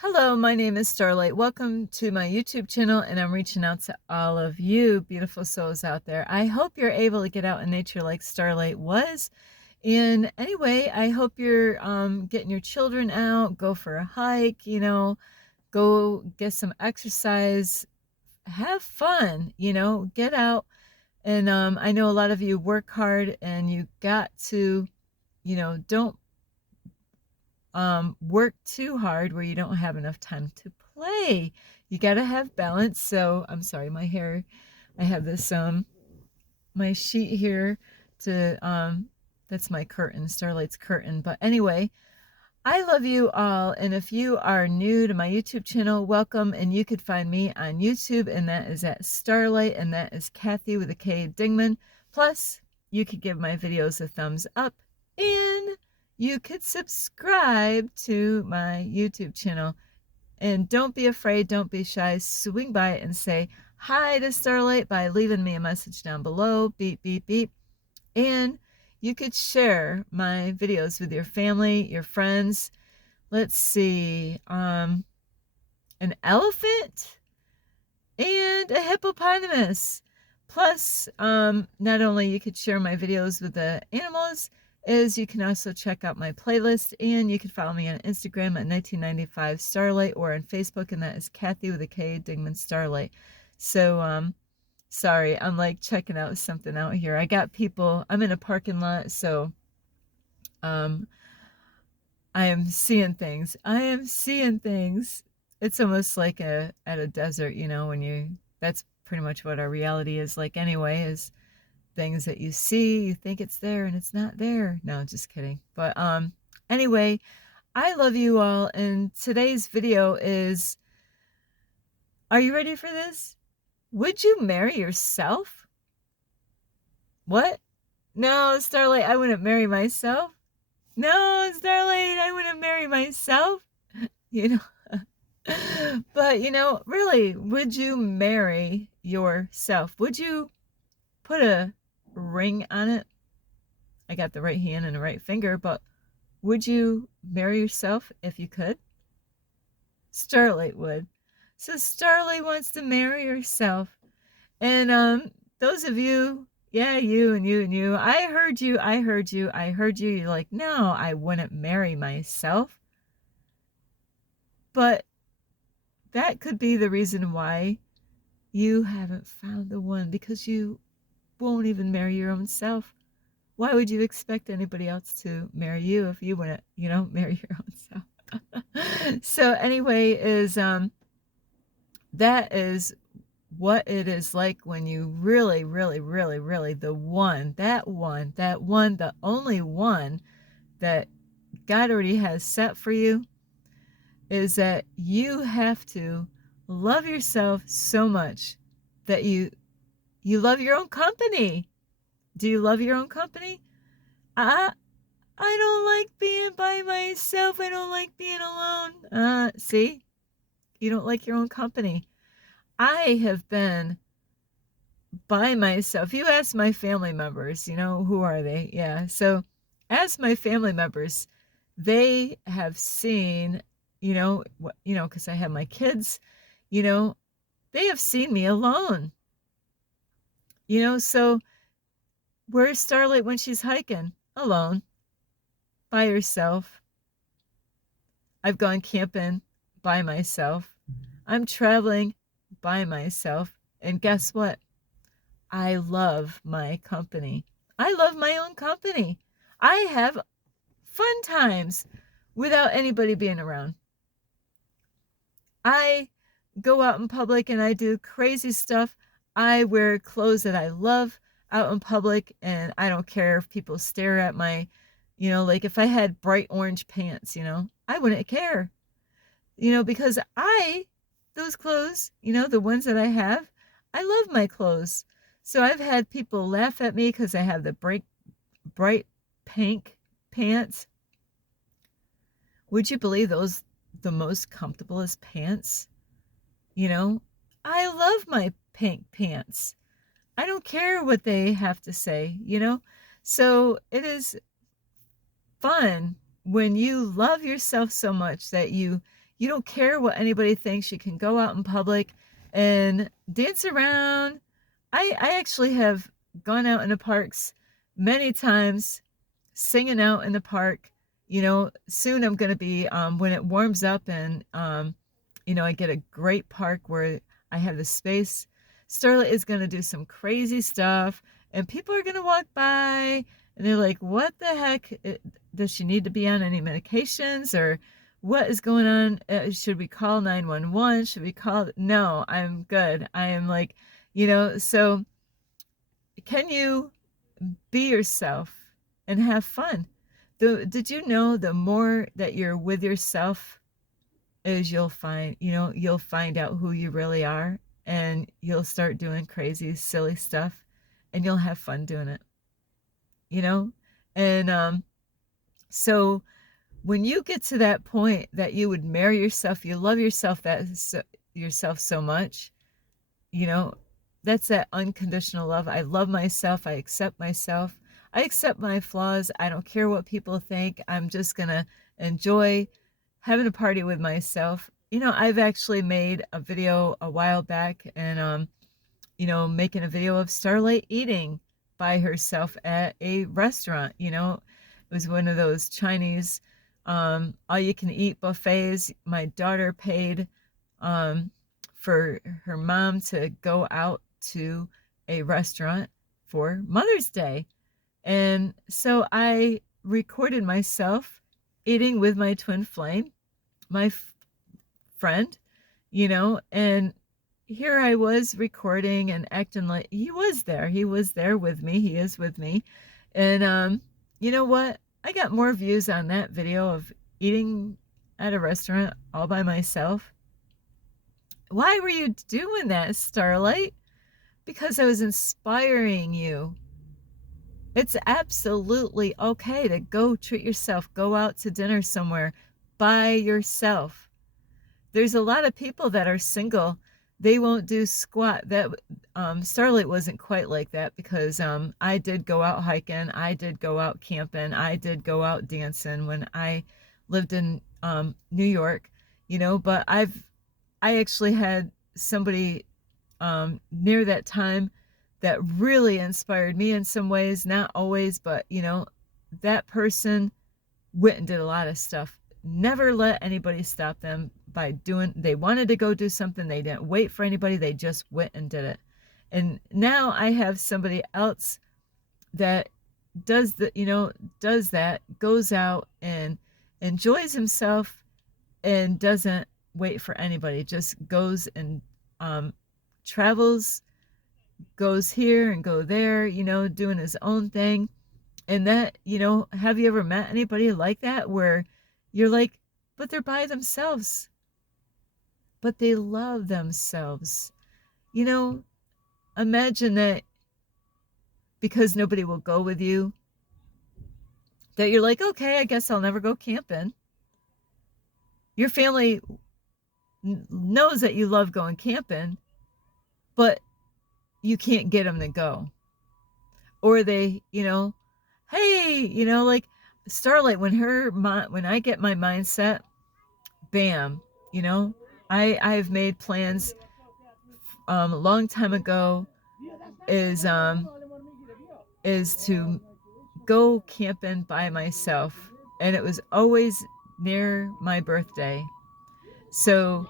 Hello, my name is Starlight. Welcome to my YouTube channel, and I'm reaching out to all of you beautiful souls out there. I hope you're able to get out in nature like Starlight was. And anyway, I hope you're getting your children out, go for a hike, go get some exercise, have fun, get out. And I know a lot of you work hard and you got to, don't work too hard where you don't have enough time to play. You got to have balance. So I'm sorry, my hair, I have this my sheet here to that's my curtain, Starlight's curtain. But anyway, I love you all, and if you are new to my YouTube channel, welcome. And you could find me on YouTube, and that is at Starlight, and that is Kathy with a K Dingman. Plus, you could give my videos a thumbs up, and you could subscribe to my YouTube channel. And don't be afraid, don't be shy. Swing by and say hi to Starlight by leaving me a message down below. Beep, beep, beep. And you could share my videos with your family, your friends. Let's see, an elephant and a hippopotamus. Plus, not only you could share my videos with the animals, is you can also check out my playlist, and you can follow me on Instagram at 1995 Starlight, or on Facebook, and that is Kathy with a K Dingman Starlight. So, sorry, I'm like checking out something out here. I got people, I'm in a parking lot, so um I am seeing things. I am seeing things. It's almost like at a desert, when that's pretty much what our reality is like anyway, is things that you see, you think it's there and it's not there. No, just kidding. But anyway, I love you all, and today's video is, are you ready for this? Would you marry yourself? What? No, Starlight, I wouldn't marry myself. No, Starlight, I wouldn't marry myself. You know, but really, would you marry yourself? Would you put a ring on it? I got the right hand and the right finger, but would you marry yourself if you could? Starlight would. So Starlight wants to marry herself. And those of you, yeah, you and you and you, I heard you, I heard you, I heard you. You're like, no, I wouldn't marry myself. But that could be the reason why you haven't found the one, because you won't even marry your own self. Why would you expect anybody else to marry you if you wouldn't, marry your own self? So anyway, that is what it is like when you really, really, really, really, the one, the only one that God already has set for you, is that you have to love yourself so much that you love your own company. Do you love your own company? I don't like being by myself. I don't like being alone. See? You don't like your own company. I have been by myself. You ask my family members, who are they? Yeah. So ask my family members. They have seen, because I have my kids, they have seen me alone. So where's Starlight when she's hiking? Alone. By herself. I've gone camping by myself. I'm traveling by myself. And guess what? I love my company. I love my own company. I have fun times without anybody being around. I go out in public and I do crazy stuff. I wear clothes that I love out in public, and I don't care if people stare at my, like if I had bright orange pants, I wouldn't care, because those clothes, the ones that I have, I love my clothes. So I've had people laugh at me because I have the bright pink pants. Would you believe those the most comfortablest pants? I love my pink pants. I don't care what they have to say, So it is fun when you love yourself so much that you You don't care what anybody thinks. You can go out in public and dance around. I actually have gone out in the parks many times, singing out in the park. You know, soon I'm going to be, when it warms up and, you know, I get a great park where I have the space. Starlight is going to do some crazy stuff, and people are going to walk by and they're like, what the heck? Does she need to be on any medications, or what is going on? Should we call 911? Should we call? No, I'm good. I am like, you know, so can you be yourself and have fun? Did you know the more that you're with yourself is you'll find, you know, you'll find out who you really are, and you'll start doing crazy, silly stuff, and you'll have fun doing it, you know? And so when you get to that point that you would marry yourself, you love yourself yourself so much, you know, that's that unconditional love. I love myself. I accept myself. I accept my flaws. I don't care what people think. I'm just going to enjoy having a party with myself. You know, I've actually made a video a while back, and, you know, making a video of Starlight eating by herself at a restaurant. You know, it was one of those Chinese, all you can eat buffets. My daughter paid, for her mom to go out to a restaurant for Mother's Day. And so I recorded myself eating with my twin flame, my friend, you know, and here I was recording and acting like he was there. He was there with me. He is with me. And you know what? I got more views on that video of eating at a restaurant all by myself. Why were you doing that, Starlight? Because I was inspiring you. It's absolutely okay to go treat yourself, go out to dinner somewhere by yourself. There's a lot of people that are single. They won't do squat. That Starlight wasn't quite like that, because I did go out hiking, I did go out camping, I did go out dancing when I lived in New York, you know. But I actually had somebody near that time that really inspired me in some ways, not always, but you know, that person went and did a lot of stuff. Never let anybody stop them by doing, they wanted to go do something, they didn't wait for anybody, they just went and did it. And now I have somebody else that does the, you know, does that, goes out and enjoys himself and doesn't wait for anybody, just goes and travels, goes here and go there, you know, doing his own thing. And that, you know, have you ever met anybody like that where you're like, but they're by themselves, but they love themselves? You know, imagine that because nobody will go with you, that you're like, okay, I guess I'll never go camping. Your family knows that you love going camping, but you can't get them to go. Or they, you know, hey, you know, like Starlight, when I get my mindset, bam, you know, I've made plans a long time ago, is to go camping by myself, and it was always near my birthday. So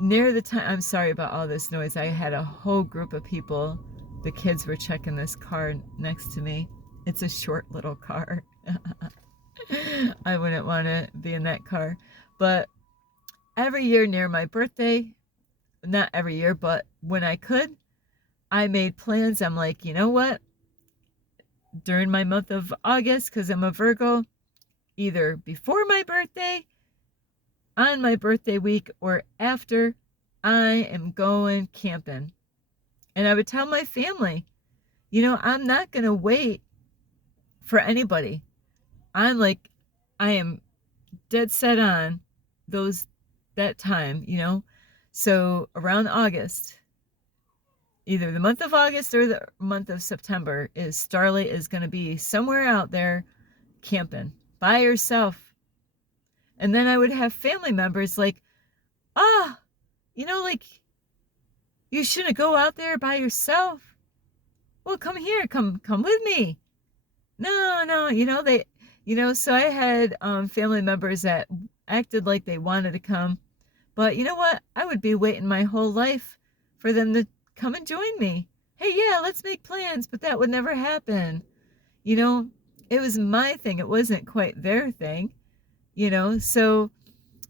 near the time, I'm sorry about all this noise. I had a whole group of people. The kids were checking this car next to me. It's a short little car. I wouldn't want to be in that car. But every year near my birthday, not every year, but when I could, I made plans. I'm like, you know what? During my month of August, because I'm a Virgo, either before my birthday, on my birthday week, or after, I am going camping. And I would tell my family, you know, I'm not going to wait for anybody. I'm like, I am dead set on that time, you know. So around August, either the month of August or the month of September, is Starlight is going to be somewhere out there camping by herself. And then I would have family members like, ah, you know, like, you shouldn't go out there by yourself. Well, come here, come with me. No, so I had family members that acted like they wanted to come, but you know what? I would be waiting my whole life for them to come and join me. Hey, yeah, let's make plans, but that would never happen. You know, it was my thing. It wasn't quite their thing, so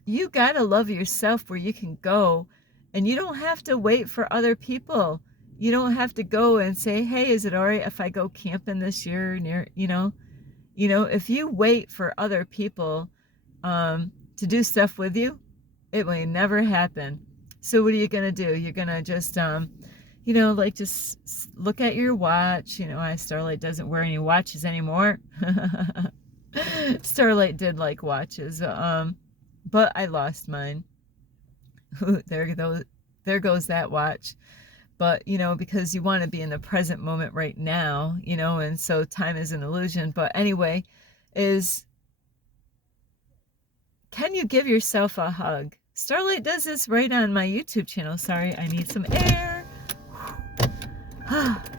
you gotta love yourself where you can go, and you don't have to wait for other people. You don't have to go and say, hey, is it all right if I go camping this year near, if you wait for other people to do stuff with you, it may never happen. So what are you going to do? You're going to just, like just look at your watch. Starlight doesn't wear any watches anymore. Starlight did like watches, but I lost mine. There goes that watch. But, because you want to be in the present moment right now, and so time is an illusion. But anyway, can you give yourself a hug? Starlight does this right on my YouTube channel. Sorry, I need some air.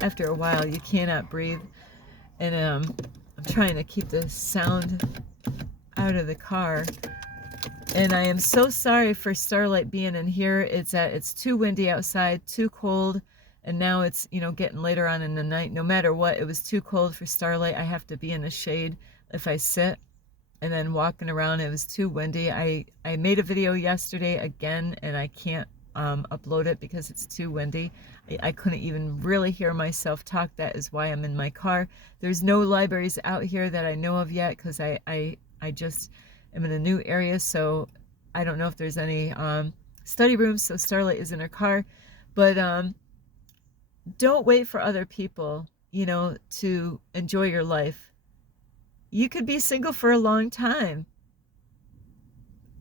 After a while, you cannot breathe. And I'm trying to keep the sound out of the car. And I am so sorry for Starlight being in here. It's too windy outside, too cold, and now it's, getting later on in the night. No matter what, it was too cold for Starlight. I have to be in the shade if I sit. And then walking around, it was too windy. I made a video yesterday again, and I can't upload it because it's too windy. I couldn't even really hear myself talk. That is why I'm in my car. There's no libraries out here that I know of yet, because I just am in a new area, so I don't know if there's any study rooms, so Starlight is in her car. But don't wait for other people, to enjoy your life. You could be single for a long time,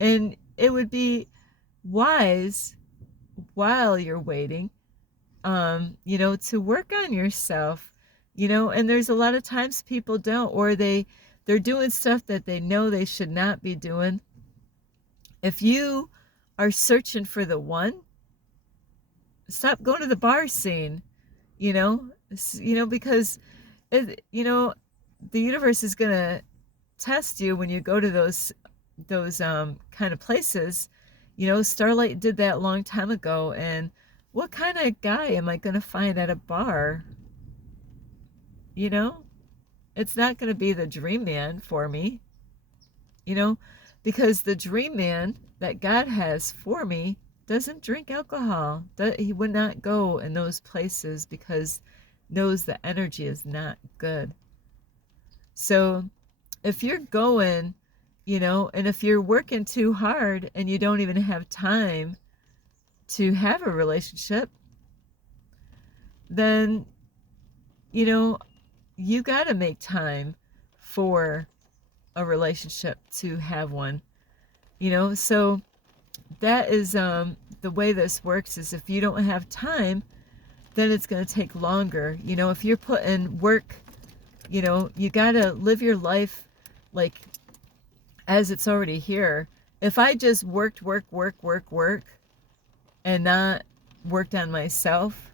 and it would be wise while you're waiting, to work on yourself, and there's a lot of times people don't, or they're doing stuff that they know they should not be doing. If you are searching for the one, stop going to the bar scene, because the universe is going to test you when you go to those kind of places. Starlight did that a long time ago, and what kind of guy am I going to find at a bar? It's not going to be the dream man for me, because the dream man that God has for me doesn't drink alcohol. He would not go in those places because knows the energy is not good. So if you're going, and if you're working too hard and you don't even have time to have a relationship, then, you got to make time for a relationship to have one, so that is the way this works. Is if you don't have time, then it's going to take longer. If you're putting work, you got to live your life like as it's already here. If I just work and not worked on myself,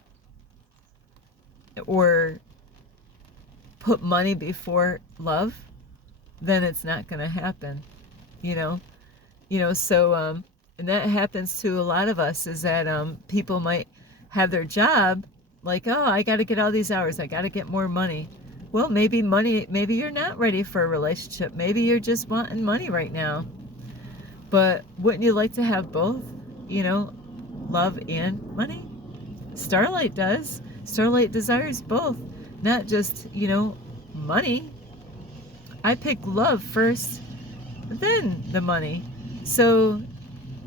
or put money before love, then it's not going to happen, so and that happens to a lot of us, is that people might have their job like, oh, I got to get all these hours, I got to get more money. Well, maybe you're not ready for a relationship. Maybe you're just wanting money right now. But wouldn't you like to have both, love and money? Starlight does. Starlight desires both, not just, money. I pick love first, then the money. So,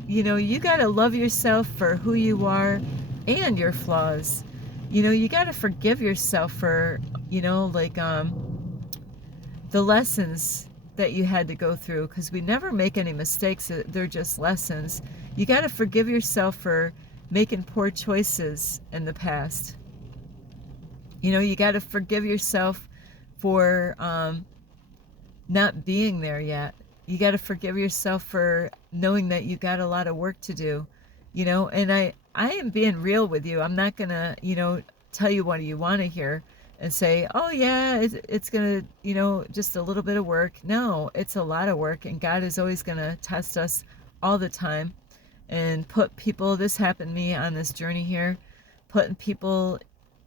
you got to love yourself for who you are and your flaws. You got to forgive yourself for, the lessons that you had to go through, because we never make any mistakes. They're just lessons. You got to forgive yourself for making poor choices in the past. You got to forgive yourself for not being there yet. You got to forgive yourself for knowing that you got a lot of work to do, you know, and I am being real with you. I'm not going to, you know, tell you what you want to hear and say, oh yeah, it's going to, you know, just a little bit of work. No, it's a lot of work, and God is always going to test us all the time and put people, this happened to me on this journey here, putting people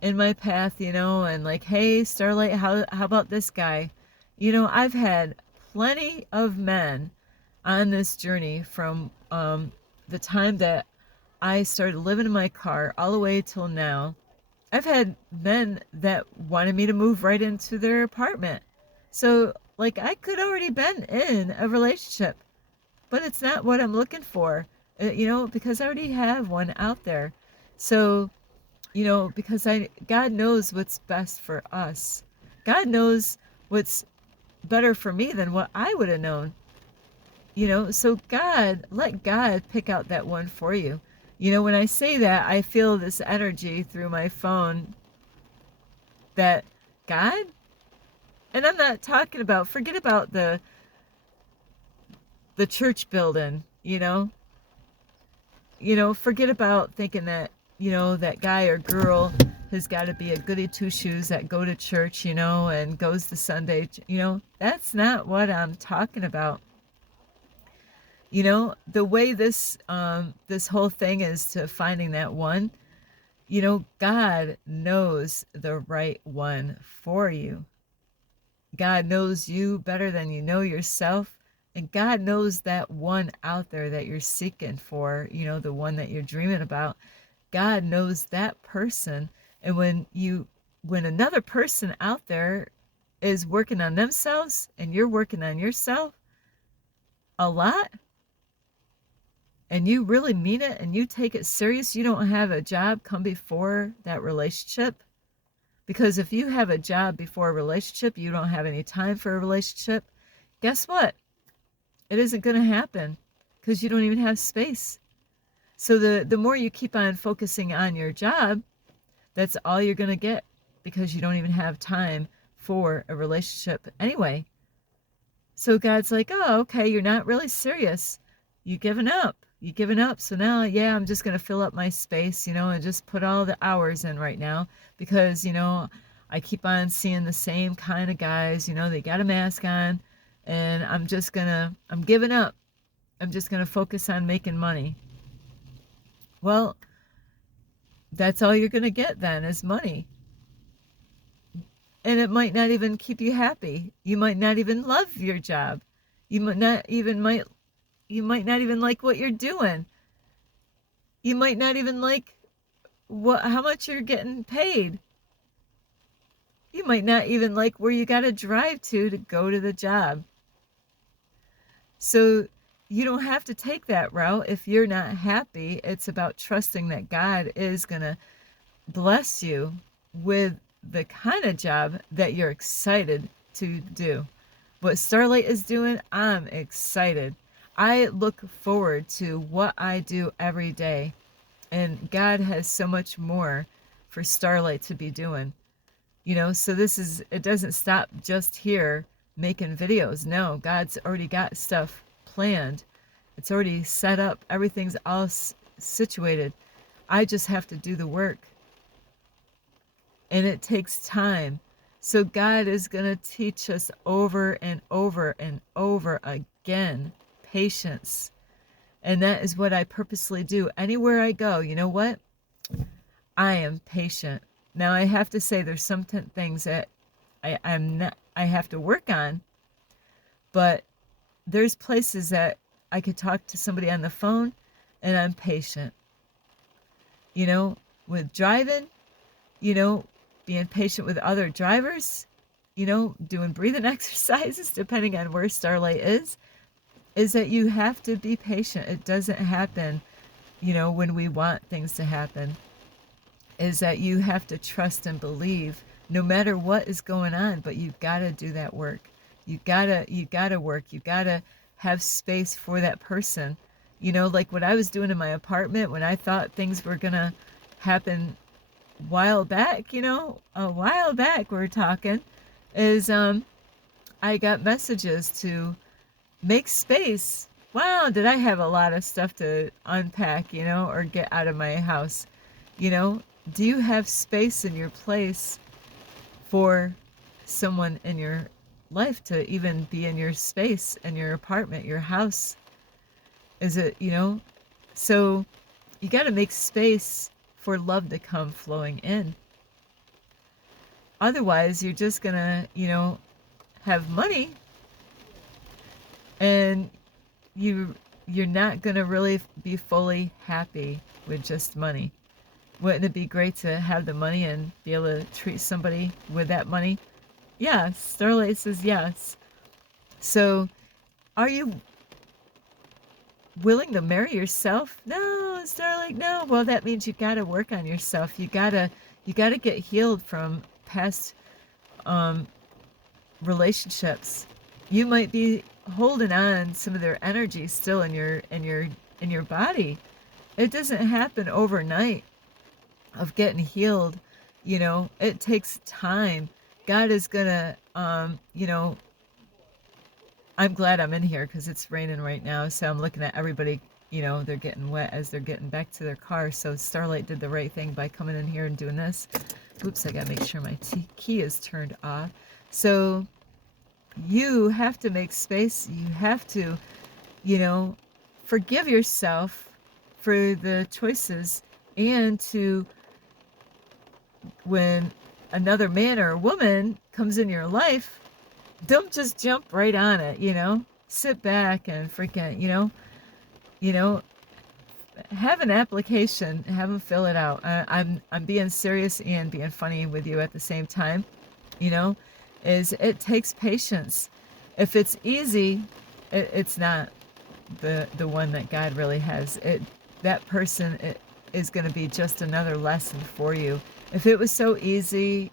in my path, you know, and like, hey, Starlight, how about this guy? You know, I've had plenty of men on this journey from the time that I started living in my car all the way till now. I've had men that wanted me to move right into their apartment. So, like, I could already been in a relationship, but it's not what I'm looking for, you know, because I already have one out there. So, you know, because God knows what's best for us. God knows what's better for me than what I would have known. You know, so let God pick out that one for you. You know, when I say that, I feel this energy through my phone that God, and I'm not talking about, forget about the church building, forget about thinking that, that guy or girl has got to be a goody two shoes that go to church, and goes to Sunday, that's not what I'm talking about. The way this whole thing is to finding that one, God knows the right one for you. God knows you better than you know yourself. And God knows that one out there that you're seeking for, the one that you're dreaming about. God knows that person. And when another person out there is working on themselves and you're working on yourself a lot, and you really mean it and you take it serious, you don't have a job come before that relationship. Because if you have a job before a relationship, you don't have any time for a relationship, guess what? It isn't going to happen because you don't even have space. So the more you keep on focusing on your job, that's all you're going to get, because you don't even have time for a relationship anyway. So God's like, oh, okay, you're not really serious. You've given up. You've given up. So now, yeah, I'm just going to fill up my space, and just put all the hours in right now because, I keep on seeing the same kind of guys, they got a mask on, and I'm giving up. I'm just going to focus on making money. Well, that's all you're going to get then is money. And it might not even keep you happy. You might not even love your job. You might not even like what you're doing. You might not even like how much you're getting paid. You might not even like where you got to drive to go to the job. So you don't have to take that route if you're not happy. It's about trusting that God is going to bless you with the kind of job that you're excited to do. What Starlight is doing, I'm excited. I look forward to what I do every day. And God has so much more for Starlight to be doing. So it doesn't stop just here making videos. No, God's already got stuff planned. It's already set up. Everything's all situated. I just have to do the work. And it takes time. So God is going to teach us over and over and over again patience. And that is what I purposely do. Anywhere I go, you know what? I am patient. Now I have to say there's some things that I have to work on, but there's places that I could talk to somebody on the phone and I'm patient. With driving, being patient with other drivers, doing breathing exercises, depending on where Starlight is that you have to be patient. It doesn't happen, when we want things to happen. Is that you have to trust and believe no matter what is going on, but you've got to do that work. You gotta work. You gotta have space for that person. Like what I was doing in my apartment when I thought things were gonna happen a while back we're talking, is I got messages to Make space. Wow, did I have a lot of stuff to unpack, or get out of my house? You know, do you have space in your place for someone in your life to even be in your space, in your apartment, your house? Is it, so you got to make space for love to come flowing in. Otherwise, you're just going to, have money, and you're not going to really be fully happy with just money. Wouldn't it be great to have the money and be able to treat somebody with that money? Yes, Starlight says yes. So, are you willing to marry yourself? No, Starlight, no. Well, that means you got to work on yourself. You got to get healed from past relationships. You might be holding on some of their energy still in your body. It doesn't happen overnight of getting healed. It takes time. God is gonna I'm glad I'm in here because it's raining right now, so I'm looking at everybody. They're getting wet as they're getting back to their car. So Starlight did the right thing by coming in here and doing this. Oops, I gotta make sure my key is turned off. So you have to make space. You have to, forgive yourself for the choices, and to, when another man or a woman comes in your life, don't just jump right on it. Sit back and freaking, have an application, have them fill it out. I'm being serious and being funny with you at the same time. Is it takes patience. If it's easy, it's not the one that God really has. That person is going to be just another lesson for you. If it was so easy,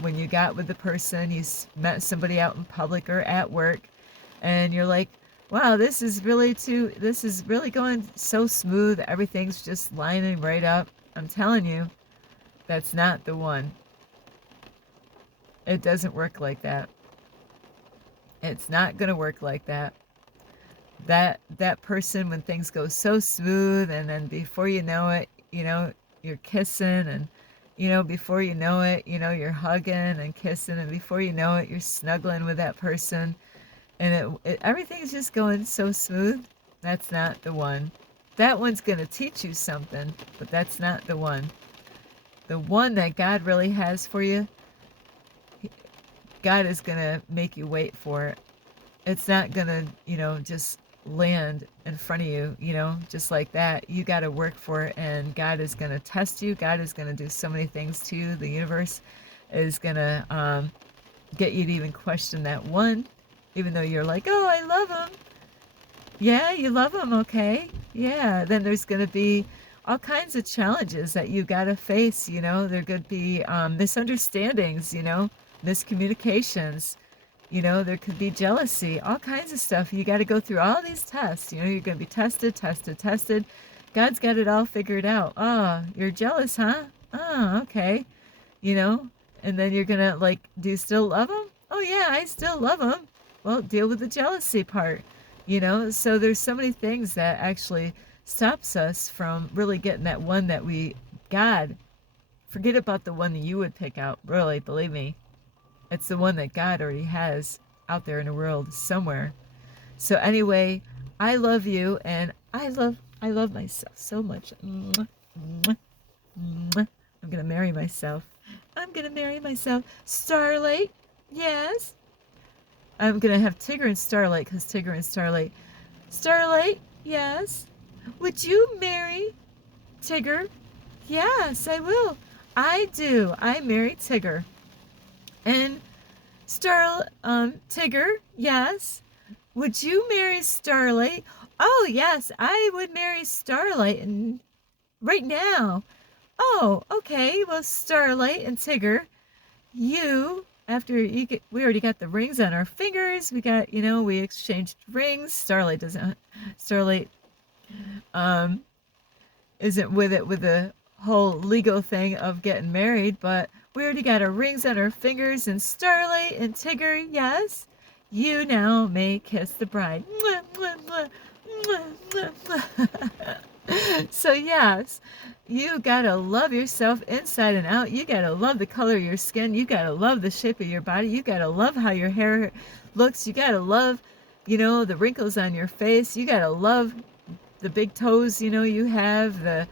when you got with the person, you met somebody out in public or at work, and you're like, wow, this is really going so smooth. Everything's just lining right up. I'm telling you, that's not the one. It doesn't work like that. It's not going to work like that. That person, when things go so smooth, and then before you know it, you're kissing, and before you know it, you're hugging and kissing, and before you know it, you're snuggling with that person, and everything's just going so smooth. That's not the one. That one's going to teach you something, but that's not the one. The one that God really has for you, God is going to make you wait for it. It's not going to, just land in front of you, just like that. You got to work for it, and God is going to test you. God is going to do so many things to you. The universe is going to get you to even question that one, even though you're like, oh, I love him. Yeah, you love him, okay. Yeah, then there's going to be all kinds of challenges that you got to face. There could be misunderstandings, miscommunications. There could be jealousy, all kinds of stuff. You got to go through all these tests. You're going to be tested. God's got it all figured out. Oh, you're jealous, huh? Oh, okay. And then you're going to do you still love him? Oh, yeah, I still love him. Well, deal with the jealousy part. So there's so many things that actually stops us from really getting that one that God, forget about the one that you would pick out. Really, believe me. It's the one that God already has out there in the world somewhere. So anyway, I love you, and I love myself so much. Mwah, mwah, mwah. I'm going to marry myself. Starlight, yes. I'm going to have Tigger and Starlight, because Tigger and Starlight, yes. Would you marry Tigger? Yes, I will. I do. I marry Tigger. And Tigger, yes. Would you marry Starlight? Oh, yes, I would marry Starlight, and right now. Oh, okay. Well, Starlight and Tigger, we already got the rings on our fingers. We got, we exchanged rings. Starlight isn't with it with the whole legal thing of getting married, but we already got our rings on our fingers. And Starlight and Tigger, yes, You now may kiss the bride. Mwah, mwah, mwah, mwah, mwah, mwah. So yes, you gotta love yourself inside and out. You gotta love the color of your skin. You gotta love the shape of your body. You gotta love how your hair looks. You gotta love, the wrinkles on your face. You gotta love the big toes, you have the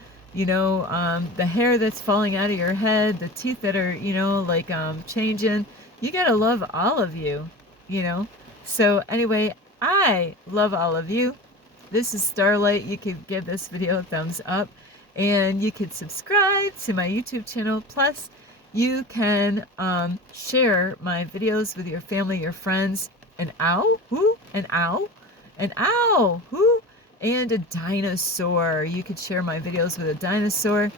hair that's falling out of your head, the teeth that are, like changing. You gotta love all of you, you know. So anyway, I love all of you. This is Starlight. You could give this video a thumbs up, and you could subscribe to my YouTube channel. Plus, you can share my videos with your family, your friends. An ow, who? An ow, an ow, who? And a dinosaur. You could share my videos with a dinosaur.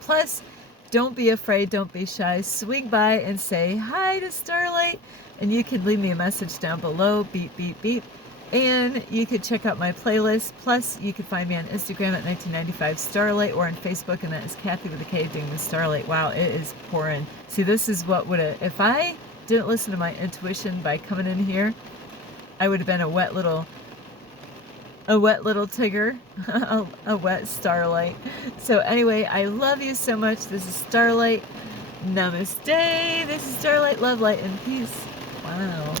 Plus, don't be afraid, don't be shy. Swing by and say hi to Starlight, and you can leave me a message down below. Beep, beep, beep. And you could check out my playlist. Plus, you can find me on Instagram at 1995 Starlight, or on Facebook, and that is Kathy with a K doing the Starlight. Wow, it is pouring. See, this is what would have, if I didn't listen to my intuition by coming in here, I would have been a wet little Tigger, a wet Starlight. So anyway, I love you so much. This is Starlight. Namaste. This is Starlight, love, light, and peace. Wow.